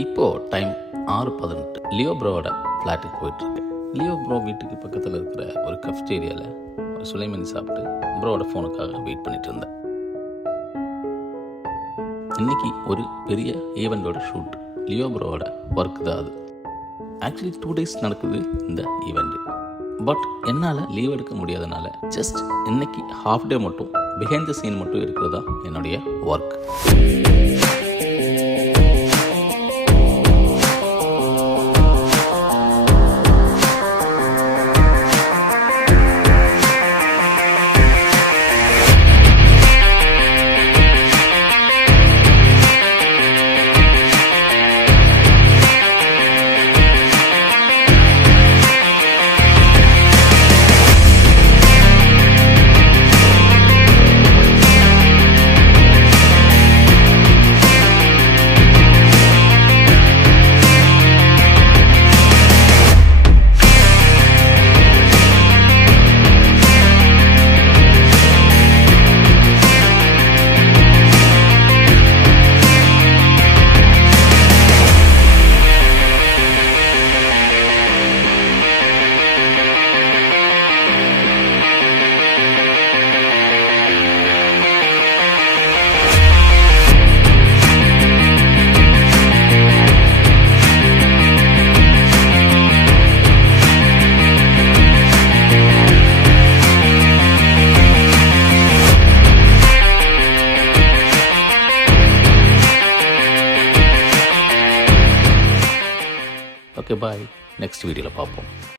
இப்போது time 6:18. Leo ப்ரோவோட ஃப்ளாட்டுக்கு போயிட்டுருக்கு. Leo bro வீட்டுக்கு பக்கத்தில் இருக்கிற ஒரு கஃப்டேரியாவில் ஒரு சுலைமணி சாப்பிட்டு ப்ரோவோட ஃபோனுக்காக வெயிட் பண்ணிட்டு இருந்தேன். இன்றைக்கி ஒரு பெரிய ஈவெண்ட்டோட ஷூட். லியோ ப்ரோவோட ஒர்க் தான் அது. ஆக்சுவலி 2 days நடக்குது இந்த ஈவெண்ட்டு. பட் என்னால் லீவ் எடுக்க முடியாதனால ஜஸ்ட் இன்னைக்கு ஹாஃப் டே மட்டும் பிஹைண்ட் த சீன் மட்டும் இருக்கிறது தான் என்னுடைய ஒர்க். Okay bye. நெக்ஸ்ட் வீடியோவில் பார்ப்போம்.